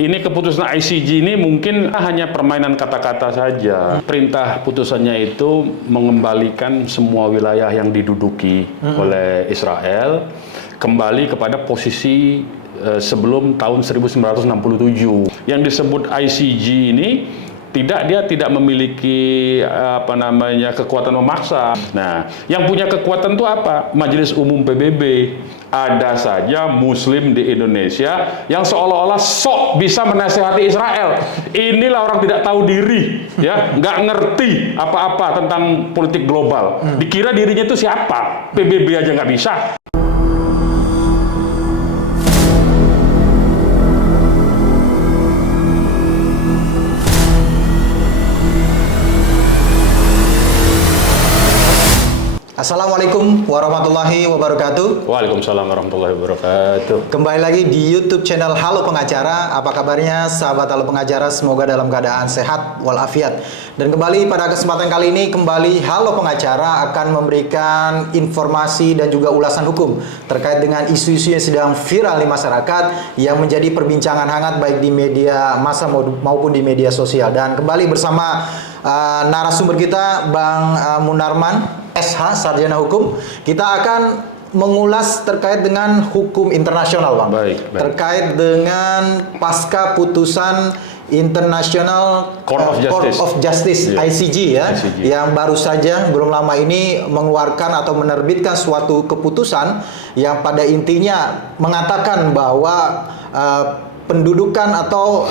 ini keputusan ICJ ini mungkin hanya permainan kata-kata saja. Perintah putusannya itu mengembalikan semua wilayah yang diduduki oleh Israel kembali kepada posisi sebelum tahun 1967. Yang disebut ICJ ini dia tidak memiliki kekuatan memaksa. Nah, yang punya kekuatan itu apa? Majelis Umum PBB. Ada saja Muslim di Indonesia yang seolah-olah sok bisa menasihati Israel. Inilah orang tidak tahu diri, ya, nggak ngerti apa-apa tentang politik global. Dikira dirinya itu siapa? PBB aja nggak bisa. Assalamualaikum warahmatullahi wabarakatuh. Waalaikumsalam warahmatullahi wabarakatuh. Kembali lagi di YouTube channel Halo Pengacara. Apa kabarnya sahabat Halo Pengacara? Semoga dalam keadaan sehat walafiat. Dan kembali pada kesempatan kali ini, kembali Halo Pengacara akan memberikan informasi dan juga ulasan hukum terkait dengan isu-isu yang sedang viral di masyarakat yang menjadi perbincangan hangat baik di media massa maupun di media sosial. Dan kembali bersama narasumber kita, Bang Munarman SH, Sarjana Hukum. Kita akan mengulas terkait dengan hukum internasional, Bang. Baik. Terkait dengan pasca putusan International Court of Justice, yeah. ICJ ya, ICJ. Yang baru saja belum lama ini mengeluarkan atau menerbitkan suatu keputusan yang pada intinya mengatakan bahwa pendudukan atau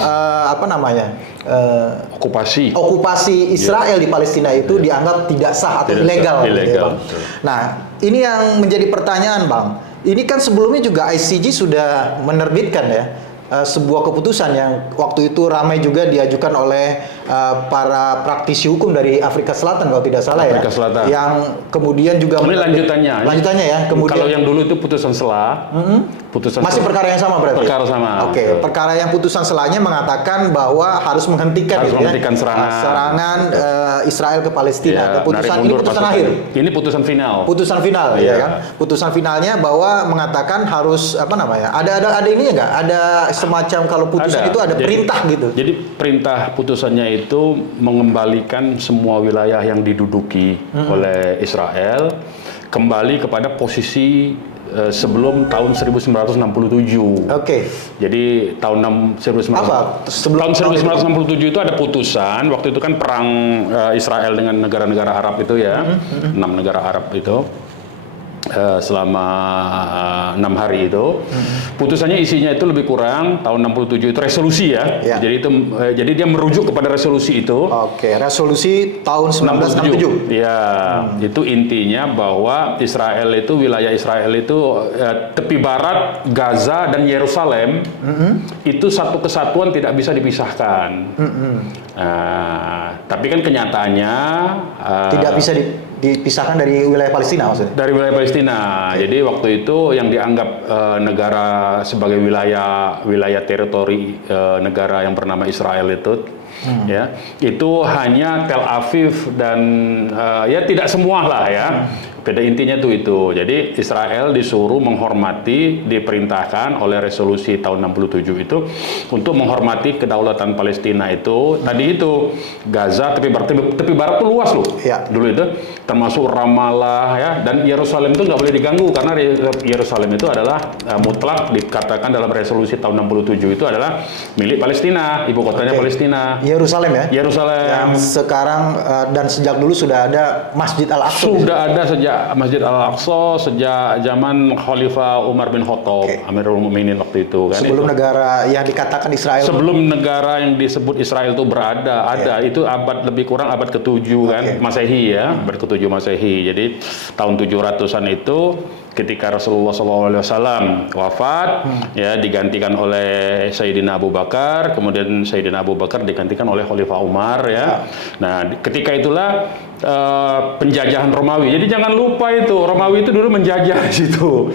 okupasi Israel di Palestina itu dianggap tidak sah atau ilegal. Gitu ya, Bang. Nah, ini yang menjadi pertanyaan, Bang. Ini kan sebelumnya juga ICJ sudah menerbitkan ya sebuah keputusan yang waktu itu ramai juga diajukan oleh para praktisi hukum dari Afrika Selatan kalau tidak salah Afrika Selatan. Yang kemudian juga ini lanjutannya ya. Kemudian kalau yang dulu itu putusan sela, masih perkara yang sama berarti. Perkara sama. Oke, perkara yang putusan selanya mengatakan bahwa harus menghentikan serangan Israel ke Palestina. Keputusan ini putusan akhir. Ini putusan final. Putusan final, ya kan? Putusan finalnya bahwa mengatakan harus Ada ininya nggak? Ada semacam kalau putusan itu ada perintah gitu. Jadi perintah putusannya itu mengembalikan semua wilayah yang diduduki oleh Israel kembali kepada posisi sebelum tahun 1967. Oke. Jadi tahun 1967 itu ada putusan. Waktu itu kan perang Israel dengan negara-negara Arab itu ya, 6 negara Arab itu. Selama 6 hari itu, putusannya isinya itu lebih kurang tahun 67 itu resolusi ya. Jadi dia merujuk kepada resolusi itu. Oke, resolusi tahun 1967. Ya, itu intinya bahwa wilayah Israel itu tepi barat, Gaza dan Yerusalem itu satu kesatuan tidak bisa dipisahkan. Tapi kan kenyataannya tidak bisa dipisahkan dari wilayah Palestina maksudnya? Dari wilayah Palestina. Jadi waktu itu yang dianggap negara sebagai wilayah teritori negara yang bernama Israel itu, ya, itu hanya Tel Aviv dan ya tidak semua lah ya. Pada intinya itu. Jadi Israel disuruh menghormati, diperintahkan oleh resolusi tahun 67 itu untuk menghormati kedaulatan Palestina itu. Tadi itu Gaza, tepi barat itu luas loh. Ya. Dulu itu termasuk Ramallah ya, dan Yerusalem itu nggak boleh diganggu karena Yerusalem itu adalah mutlak dikatakan dalam resolusi tahun 67 itu adalah milik Palestina, ibu kotanya Palestina. Yerusalem ya? Yerusalem. Yang sekarang dan sejak dulu sudah ada Masjid Al-Aqsa. Sudah ada sejak Masjid Al-Aqsa sejak zaman Khalifah Umar bin Khattab, Amirul Mukminin waktu itu kan. Sebelum negara yang dikatakan Israel. Sebelum negara yang disebut Israel itu itu lebih kurang abad ke-7 kan, Masehi ya, abad ke-7 Masehi. Jadi tahun 700-an itu ketika Rasulullah SAW wafat, ya digantikan oleh Sayyidina Abu Bakar, kemudian Sayyidina Abu Bakar digantikan oleh Khalifah Umar ya. Nah, ketika itulah penjajahan Romawi. Jadi jangan lupa itu Romawi itu dulu menjajah di situ.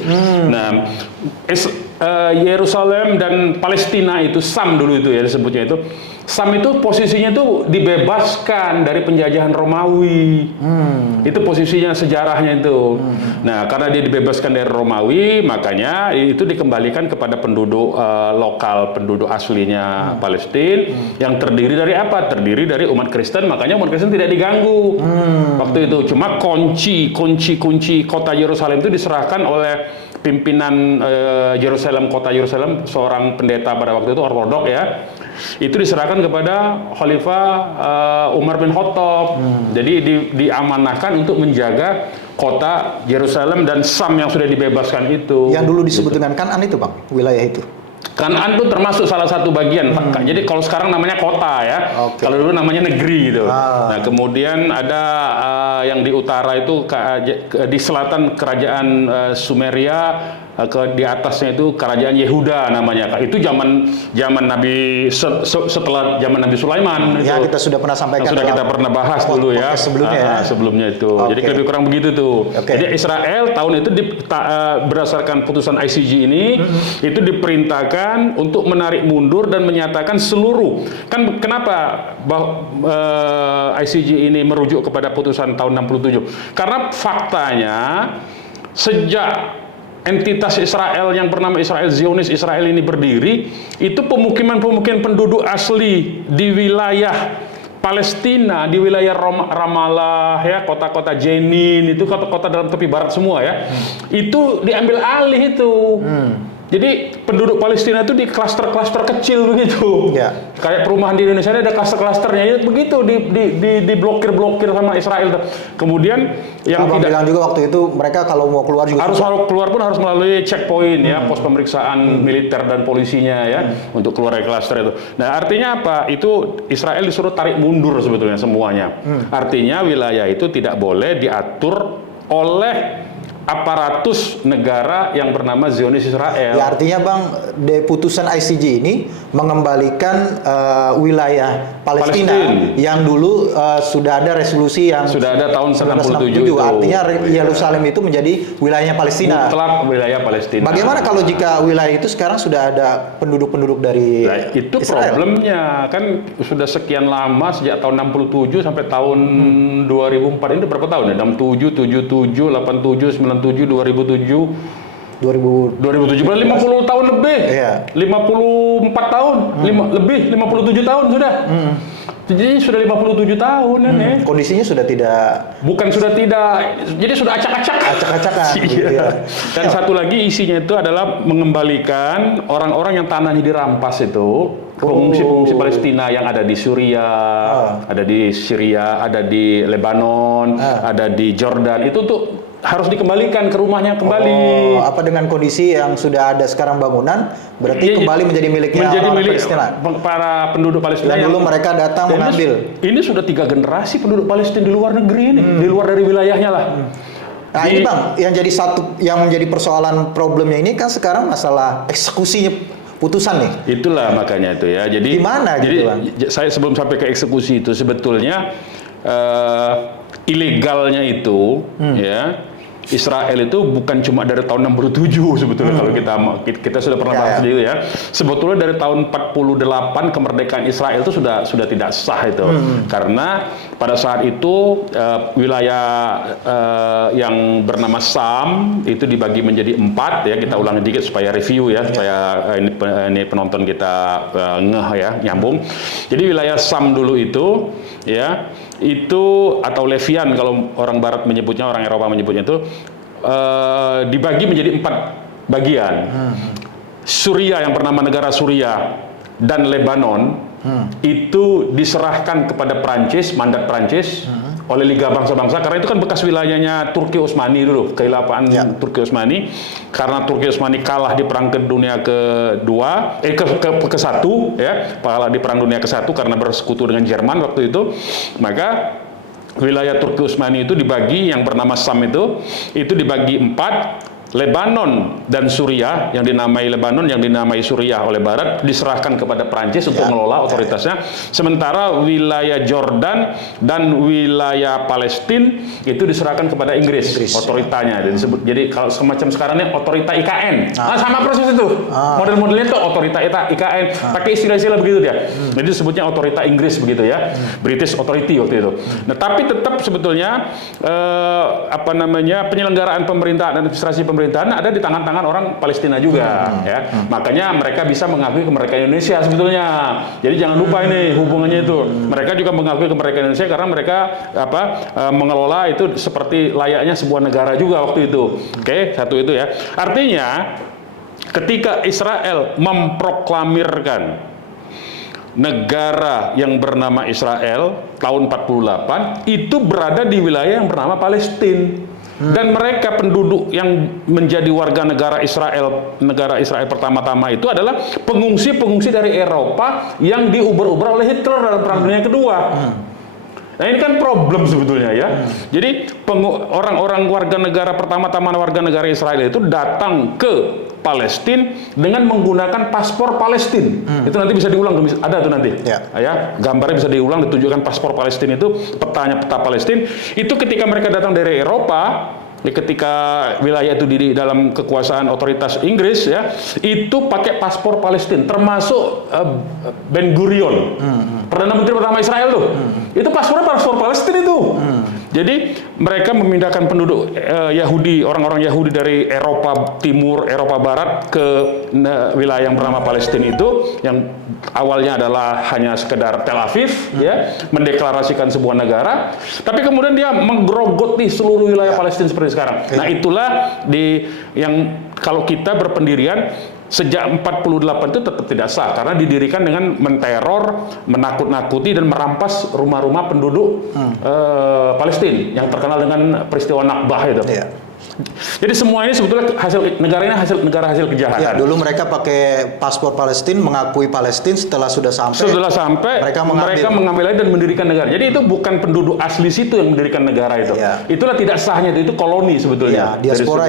Nah, Yerusalem dan Palestina itu, Sam dulu itu ya disebutnya itu. Sam itu posisinya itu dibebaskan dari penjajahan Romawi. Itu posisinya sejarahnya itu. Nah, karena dia dibebaskan dari Romawi, makanya itu dikembalikan kepada penduduk lokal, penduduk aslinya Palestina yang terdiri dari apa? Terdiri dari umat Kristen, makanya umat Kristen tidak diganggu. Waktu itu cuma kunci kota Yerusalem itu diserahkan oleh pimpinan Yerusalem, kota Yerusalem, seorang pendeta pada waktu itu ortodok ya. Itu diserahkan kepada Khalifah Umar bin Khattab. Jadi diamanahkan untuk menjaga kota Yerusalem dan Sam yang sudah dibebaskan itu. Yang dulu disebut dengan Kanaan itu, Bang, wilayah itu. Kanaan itu termasuk salah satu bagian. Jadi kalau sekarang namanya kota ya, kalau dulu namanya negeri gitu. Nah kemudian ada yang di utara itu di selatan kerajaan Sumeria, di atasnya itu kerajaan Yehuda namanya. Itu zaman Nabi setelah zaman Nabi Sulaiman. Ya itu. kita sudah pernah sampaikan. Sudah kita pernah bahas dulu ya. Sebelumnya itu. Jadi lebih kurang begitu tuh. Jadi Israel tahun itu berdasarkan putusan ICJ ini itu diperintahkan untuk menarik mundur dan menyatakan seluruh kenapa ICJ ini merujuk kepada putusan tahun 67 karena faktanya sejak entitas Israel yang bernama Israel Zionis Israel ini berdiri itu pemukiman penduduk asli di wilayah Palestina, di wilayah Ramallah ya, kota-kota Jenin itu kota-kota dalam tepi barat semua ya. Itu diambil alih itu. Jadi penduduk Palestina itu di klaster-klaster kecil begitu. Ya. Kayak perumahan di Indonesia ada klaster-klasternya begitu diblokir sama Israel. Kemudian yang Abang bilang juga waktu itu mereka kalau mau keluar juga keluar pun harus melalui checkpoint ya, pos pemeriksaan militer dan polisinya ya untuk keluar dari klaster itu. Nah, artinya apa? Itu Israel disuruh tarik mundur sebetulnya semuanya. Artinya wilayah itu tidak boleh diatur oleh aparatus negara yang bernama Zionis Israel. Ya, artinya Bang, putusan ICJ ini mengembalikan wilayah Palestina yang dulu sudah ada resolusi yang sudah ada tahun 1967. Artinya Yerusalem itu menjadi wilayahnya Palestina. Mutlak wilayah Palestina. Bagaimana kalau jika wilayah itu sekarang sudah ada penduduk-penduduk dari itu Israel? Problemnya kan sudah sekian lama sejak tahun 67 sampai tahun 2004 ini berapa tahun ya? 67, 77, 87, 97, 2007, 2017 50 tahun lebih. Iya. 54 tahun, 57 tahun sudah. Jadi sudah 57 tahun nih. Kondisinya sudah tidak jadi sudah acak-acakan. Iya. Dan satu lagi isinya itu adalah mengembalikan orang-orang yang tanahnya dirampas itu, pengungsi Palestina yang ada di Syria, ada di Syria, ada di Lebanon, ada di Jordan, itu tuh harus dikembalikan ke rumahnya kembali. Apa dengan kondisi yang sudah ada sekarang bangunan, berarti kembali menjadi miliknya orang Palestina? Para penduduk Palestina. Dan dulu mereka datang mengambil. Ini sudah 3 generasi penduduk Palestina di luar negeri ini, di luar dari wilayahnya lah. Nah ini Bang, yang menjadi persoalan problemnya ini kan sekarang masalah eksekusinya putusan nih. Itulah makanya itu ya. Jadi gimana gitu Bang? Saya sebelum sampai ke eksekusi itu sebetulnya ilegalnya itu ya. Israel itu bukan cuma dari tahun 67 sebetulnya kalau kita sudah pernah bahas itu ya. Sebetulnya dari tahun 48 kemerdekaan Israel itu sudah tidak sah itu. Karena pada saat itu wilayah yang bernama Sam itu dibagi menjadi 4 ya. Kita ulangi dikit supaya review ya, supaya ini penonton kita ngeh ya, nyambung. Jadi wilayah Sam dulu itu ya, itu atau Levian kalau orang Barat menyebutnya, orang Eropa menyebutnya itu dibagi menjadi 4 bagian. Suriah yang bernama negara Suriah dan Lebanon itu diserahkan kepada Prancis, mandat Prancis oleh Liga Bangsa-Bangsa karena itu kan bekas wilayahnya Turki Utsmani dulu, kekhilafan Turki Utsmani. Karena Turki Utsmani kalah di Perang Dunia Kedua, ke-1 ya, kalah di Perang Dunia ke-1 karena bersekutu dengan Jerman waktu itu, maka wilayah Turki Utsmani itu dibagi, yang bernama Sam itu dibagi 4. Lebanon dan Suriah, yang dinamai Lebanon, yang dinamai Suriah oleh Barat, diserahkan kepada Prancis untuk mengelola otoritasnya. Sementara wilayah Jordan dan wilayah Palestina itu diserahkan kepada Inggris otoritanya. Jadi kalau semacam sekarang ini otorita IKN. Nah, sama proses itu. Model-modelnya itu otorita IKN. Pakai istilah-istilah begitu dia. Jadi disebutnya otorita Inggris begitu ya. British Authority waktu itu. Nah, tapi tetap sebetulnya penyelenggaraan pemerintahan, administrasi pemerintahan ada di tangan-tangan orang Palestina juga, ya. Makanya mereka bisa mengakui kemerdekaan Indonesia sebetulnya. Jadi jangan lupa ini hubungannya itu. Mereka juga mengakui kemerdekaan Indonesia karena mereka mengelola itu seperti layaknya sebuah negara juga waktu itu. Oke, satu itu ya. Artinya ketika Israel memproklamirkan negara yang bernama Israel tahun 48 itu berada di wilayah yang bernama Palestina. Dan mereka penduduk yang menjadi warga negara Israel pertama-tama itu adalah pengungsi-pengungsi dari Eropa yang diuber-uber oleh Hitler dalam Perang Dunia Kedua. Nah, ini kan problem sebetulnya ya. Jadi orang-orang warga negara pertama-tama warga negara Israel itu datang ke Palestina dengan menggunakan paspor Palestina. Itu nanti bisa diulang, ada tuh nanti. Ya, gambarnya bisa diulang, ditunjukkan paspor Palestina itu, petanya peta Palestina. Itu ketika mereka datang dari Eropa, ketika wilayah itu di dalam kekuasaan otoritas Inggris ya, itu pakai paspor Palestina, termasuk Ben Gurion, Perdana Menteri pertama Israel tuh. Itu paspornya paspor Palestina itu. Jadi mereka memindahkan penduduk Yahudi, orang-orang Yahudi dari Eropa Timur, Eropa Barat ke wilayah yang bernama Palestina itu, yang awalnya adalah hanya sekedar Tel Aviv, ya, mendeklarasikan sebuah negara, tapi kemudian dia menggerogoti seluruh wilayah Palestina seperti sekarang. Nah, itulah yang kalau kita berpendirian sejak 48 itu tetap tidak sah karena didirikan dengan menteror, menakut-nakuti dan merampas rumah-rumah penduduk Palestina yang terkenal dengan peristiwa Nakbah itu. Jadi semua ini sebetulnya negara hasil kejahatan. Ya, dulu mereka pakai paspor Palestina, mengakui Palestina, setelah sampai mereka mengambil alih dan mendirikan negara. Jadi itu bukan penduduk asli situ yang mendirikan negara itu. Itulah tidak sahnya itu koloni sebetulnya. Diaspora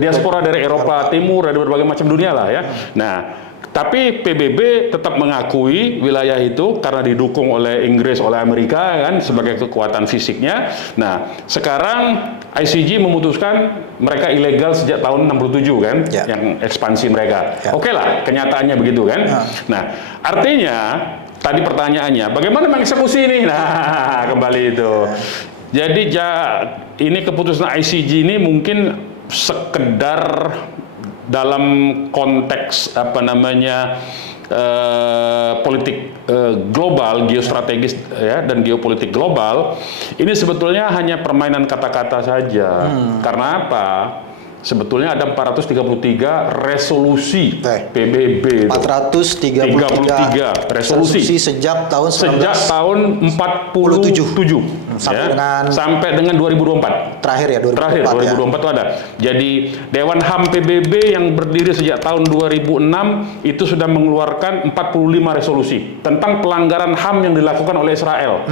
diaspora dari Eropa Timur, dari berbagai macam dunia lah ya. Nah, tapi PBB tetap mengakui wilayah itu karena didukung oleh Inggris, oleh Amerika kan sebagai kekuatan fisiknya. Nah, sekarang ICJ memutuskan mereka ilegal sejak tahun 67 kan, yang ekspansi mereka. Oke lah, kenyataannya begitu kan. Nah, artinya tadi pertanyaannya, bagaimana mengeksekusi ini? Nah, kembali itu. Jadi ini keputusan ICJ ini mungkin sekedar dalam konteks politik global, geostrategis ya, dan geopolitik global, ini sebetulnya hanya permainan kata-kata saja. Karena apa? Sebetulnya ada 433 resolusi PBB. 433 resolusi sejak tahun 47 sampai dengan 2024. Terakhir ya 2024. Terakhir 2024 itu ada. Jadi Dewan HAM PBB yang berdiri sejak tahun 2006 itu sudah mengeluarkan 45 resolusi tentang pelanggaran HAM yang dilakukan oleh Israel.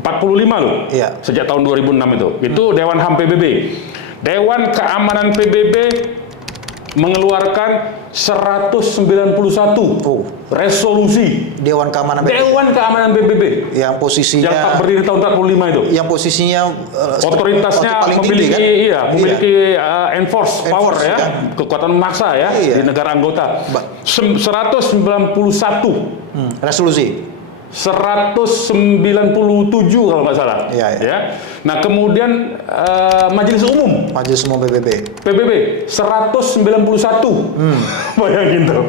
45 loh. Sejak tahun 2006 itu. Itu Dewan HAM PBB. Dewan Keamanan PBB mengeluarkan 191 resolusi. Dewan Keamanan PBB yang posisinya yang berdiri tahun 45 itu. Yang posisinya otoritasnya memiliki enforce power ya, kekuatan memaksa ya di negara anggota. 191 resolusi. 197 kalau nggak salah. Ya. Nah, kemudian Majelis Umum PBB 191. Bayangin tuh.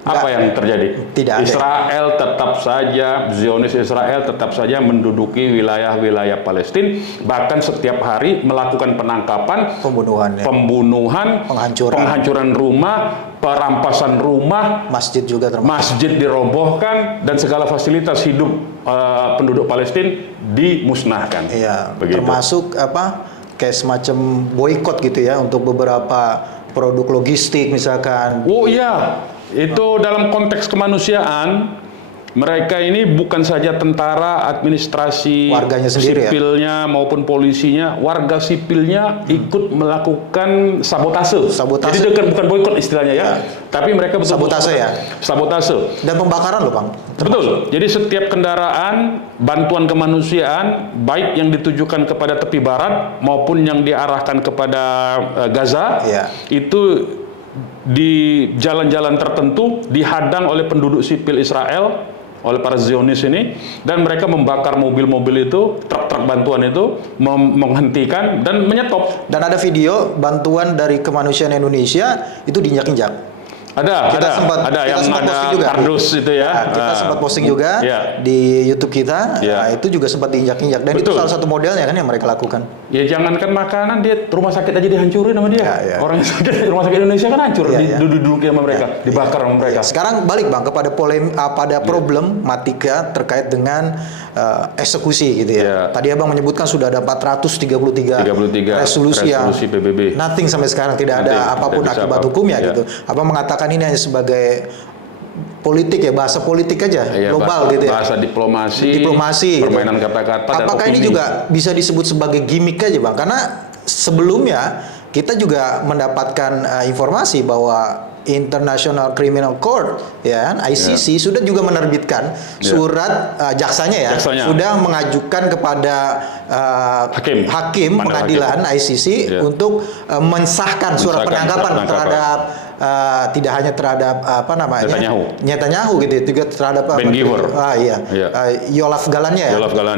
Apa yang terjadi? Israel tetap saja, Zionis Israel tetap saja menduduki wilayah-wilayah Palestina, bahkan setiap hari melakukan penangkapan, pembunuhan, penghancuran rumah, perampasan rumah, masjid juga termasuk. Masjid dirobohkan dan segala fasilitas hidup penduduk Palestina dimusnahkan. Termasuk kayak semacam boikot gitu ya untuk beberapa produk logistik misalkan. Oh iya. Itu dalam konteks kemanusiaan, mereka ini bukan saja tentara, administrasi, warganya sendiri, sipilnya maupun polisinya, warga sipilnya ikut melakukan sabotase. Sabotase. Jadi bukan boikot istilahnya ya, tapi mereka betul Sabotase ya. Sabotase. Dan pembakaran loh Bang. Betul. Jadi setiap kendaraan bantuan kemanusiaan, baik yang ditujukan kepada tepi barat maupun yang diarahkan kepada Gaza, Ya. itu di jalan-jalan tertentu dihadang oleh penduduk sipil Israel, oleh para Zionis ini, dan mereka membakar mobil-mobil itu, truk-truk bantuan itu, menghentikan dan menyetop. Dan ada video bantuan dari kemanusiaan Indonesia itu diinjak-injak. Ada yang ada kardus itu ya. Kita sempat posting juga di YouTube kita. Nah, itu juga sempat diinjak-injak. Dan itu salah satu modelnya kan yang mereka lakukan. Ya jangankan makanan, dia rumah sakit aja dihancurin sama dia. Orang yang sakit rumah sakit Indonesia kan hancur, duduk-duduk sama mereka, dibakar sama mereka. Sekarang balik Bang kepada pada problematika terkait dengan eksekusi gitu ya. Tadi Abang menyebutkan sudah ada 433 resolusi yang PBB. Nothing sampai sekarang, tidak ada apapun akibat hukumnya gitu. Abang mengatakan ini hanya sebagai politik ya, bahasa politik aja, global gitu ya. Bahasa diplomasi permainan kata-kata. Apakah ini juga bisa disebut sebagai gimmick aja Bang? Karena sebelumnya kita juga mendapatkan informasi bahwa International Criminal Court ya ICC sudah juga menerbitkan surat jaksanya sudah mengajukan kepada hakim pengadilan ICC untuk mensahkan surat penangkapan terhadap tidak hanya terhadap Netanyahu gitu, juga terhadap Yoav Galan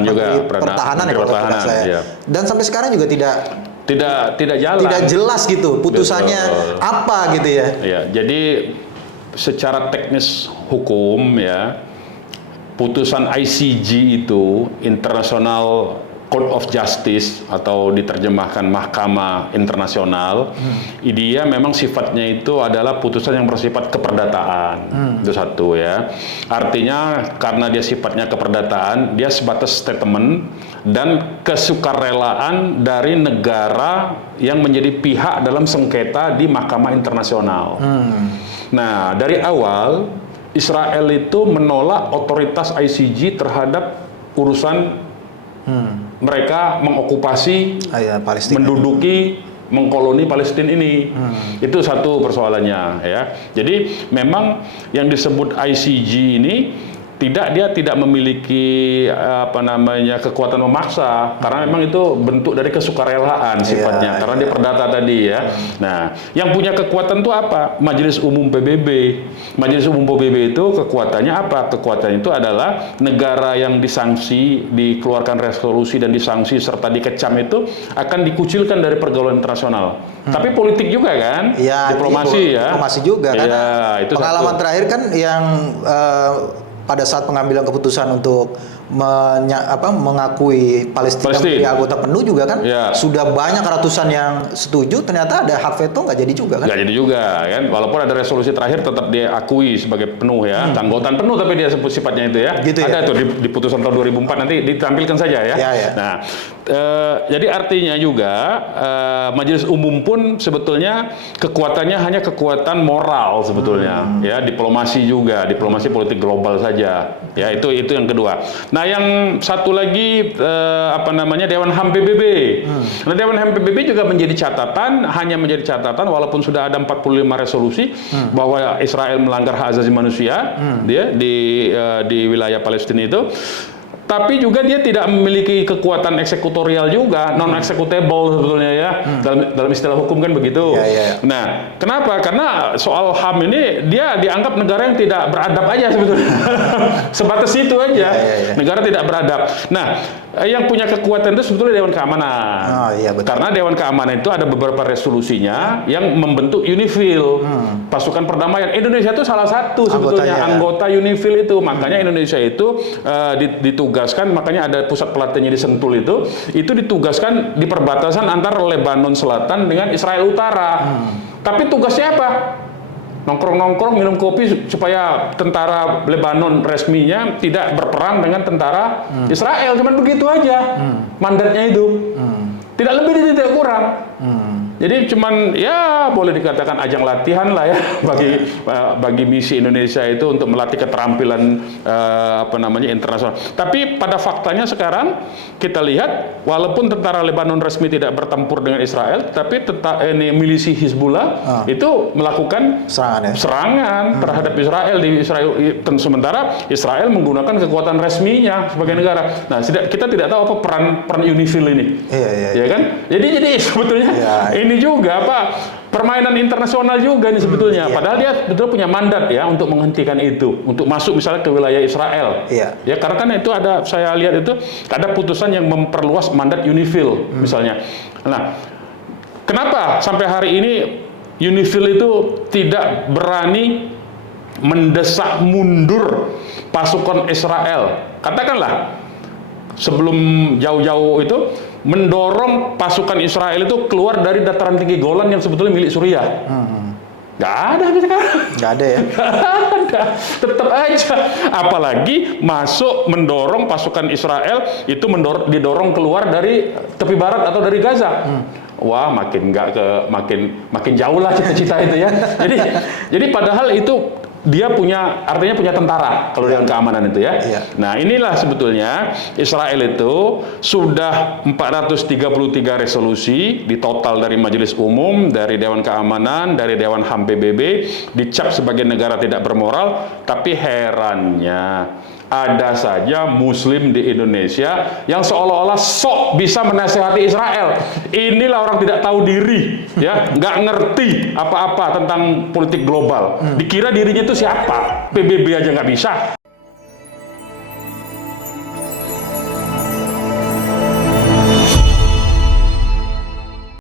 juga pertahanan dan sampai sekarang juga tidak jalan, tidak jelas gitu putusannya apa gitu ya. Ya, jadi secara teknis hukum ya, putusan ICJ itu International Court of Justice atau diterjemahkan Mahkamah Internasional, dia memang sifatnya itu adalah putusan yang bersifat keperdataan. Itu satu ya. Artinya karena dia sifatnya keperdataan, dia sebatas statement dan kesukarelaan dari negara yang menjadi pihak dalam sengketa di Mahkamah Internasional. Nah, dari awal Israel itu menolak otoritas ICJ terhadap urusan mereka mengokupasi, menduduki, mengkoloni Palestina ini. Itu satu persoalannya ya. Jadi memang yang disebut ICJ ini dia tidak memiliki kekuatan memaksa, karena memang itu bentuk dari kesukarelaan sifatnya, karena dia perdata tadi ya. Nah, yang punya kekuatan itu apa? Majelis Umum PBB. Majelis Umum PBB itu kekuatannya apa? Kekuatannya itu adalah negara yang disanksi, dikeluarkan resolusi dan disanksi serta dikecam itu akan dikucilkan dari pergaulan internasional. Tapi politik juga kan? Diplomasi ya. Diplomasi juga karena itu pengalaman terakhir kan yang pada saat pengambilan keputusan untuk mengakui Palestina menjadi anggota penuh juga kan, sudah banyak ratusan yang setuju, ternyata ada hak veto nggak jadi juga kan? Nggak jadi juga kan, walaupun ada resolusi terakhir tetap dia akui sebagai penuh ya, keanggotaan penuh, tapi dia sebut sifatnya itu ya. Gitu ada tuh di putusan tahun 2004, nanti ditampilkan saja ya. Nah, jadi artinya juga Majelis Umum pun sebetulnya kekuatannya hanya kekuatan moral sebetulnya, ya, diplomasi juga, diplomasi politik global saja, ya, itu yang kedua. Nah, yang satu lagi Dewan HAM PBB. Nah, Dewan HAM PBB juga menjadi catatan, hanya menjadi catatan walaupun sudah ada 45 resolusi bahwa Israel melanggar hak asasi manusia dia di wilayah Palestina itu. Tapi juga dia tidak memiliki kekuatan eksekutorial juga, non executable sebetulnya ya, dalam istilah hukum kan begitu. Nah, kenapa? Karena soal HAM ini dia dianggap negara yang tidak beradab aja sebetulnya. Sebatas itu aja, negara tidak beradab. Nah, yang punya kekuatan itu sebetulnya Dewan Keamanan. Karena Dewan Keamanan itu ada beberapa resolusinya yang membentuk UNIFIL, pasukan perdamaian. Indonesia itu salah satu sebetulnya anggota UNIFIL itu. Makanya Indonesia itu ditugaskan, makanya ada pusat pelatihannya di Sentul itu ditugaskan di perbatasan antara Lebanon Selatan dengan Israel Utara. Tapi tugasnya apa? Nongkrong-nongkrong, minum kopi supaya tentara Lebanon resminya tidak berperang dengan tentara Israel. Cuman begitu aja mandatnya itu. Tidak lebih, tidak kurang. Jadi cuman ya boleh dikatakan ajang latihan lah ya bagi misi Indonesia itu untuk melatih keterampilan internasional. Tapi pada faktanya sekarang kita lihat walaupun tentara Lebanon resmi tidak bertempur dengan Israel, tapi milisi Hizbullah itu melakukan serangan terhadap Israel di Israel. Sementara Israel menggunakan kekuatan resminya sebagai negara. Nah, kita tidak tahu apa peran UNIFIL ini. Ya kan? Jadi sebetulnya ini juga permainan internasional juga nih sebetulnya. Padahal dia betul punya mandat ya untuk menghentikan itu, untuk masuk misalnya ke wilayah Israel. Ya karena kan itu saya lihat itu ada putusan yang memperluas mandat UNIFIL misalnya. Nah, kenapa sampai hari ini UNIFIL itu tidak berani mendesak mundur pasukan Israel? Katakanlah sebelum jauh-jauh itu mendorong pasukan Israel itu keluar dari dataran tinggi Golan yang sebetulnya milik Suriah. Nggak ada sampai sekarang. Nggak ada ya? Nggak ada. Tetap aja. Apalagi masuk mendorong pasukan Israel itu didorong keluar dari tepi barat atau dari Gaza. Wah, makin jauh lah cita-cita itu ya. Jadi padahal itu dia artinya punya tentara kalau dengan keamanan itu ya. Nah, inilah sebetulnya Israel itu sudah 433 resolusi di total dari Majelis Umum, dari Dewan Keamanan, dari Dewan HAM PBB dicap sebagai negara tidak bermoral, tapi herannya ada saja Muslim di Indonesia yang seolah-olah sok bisa menasihati Israel. Inilah orang tidak tahu diri, ya, nggak ngerti apa-apa tentang politik global. Dikira dirinya itu siapa? PBB aja nggak bisa.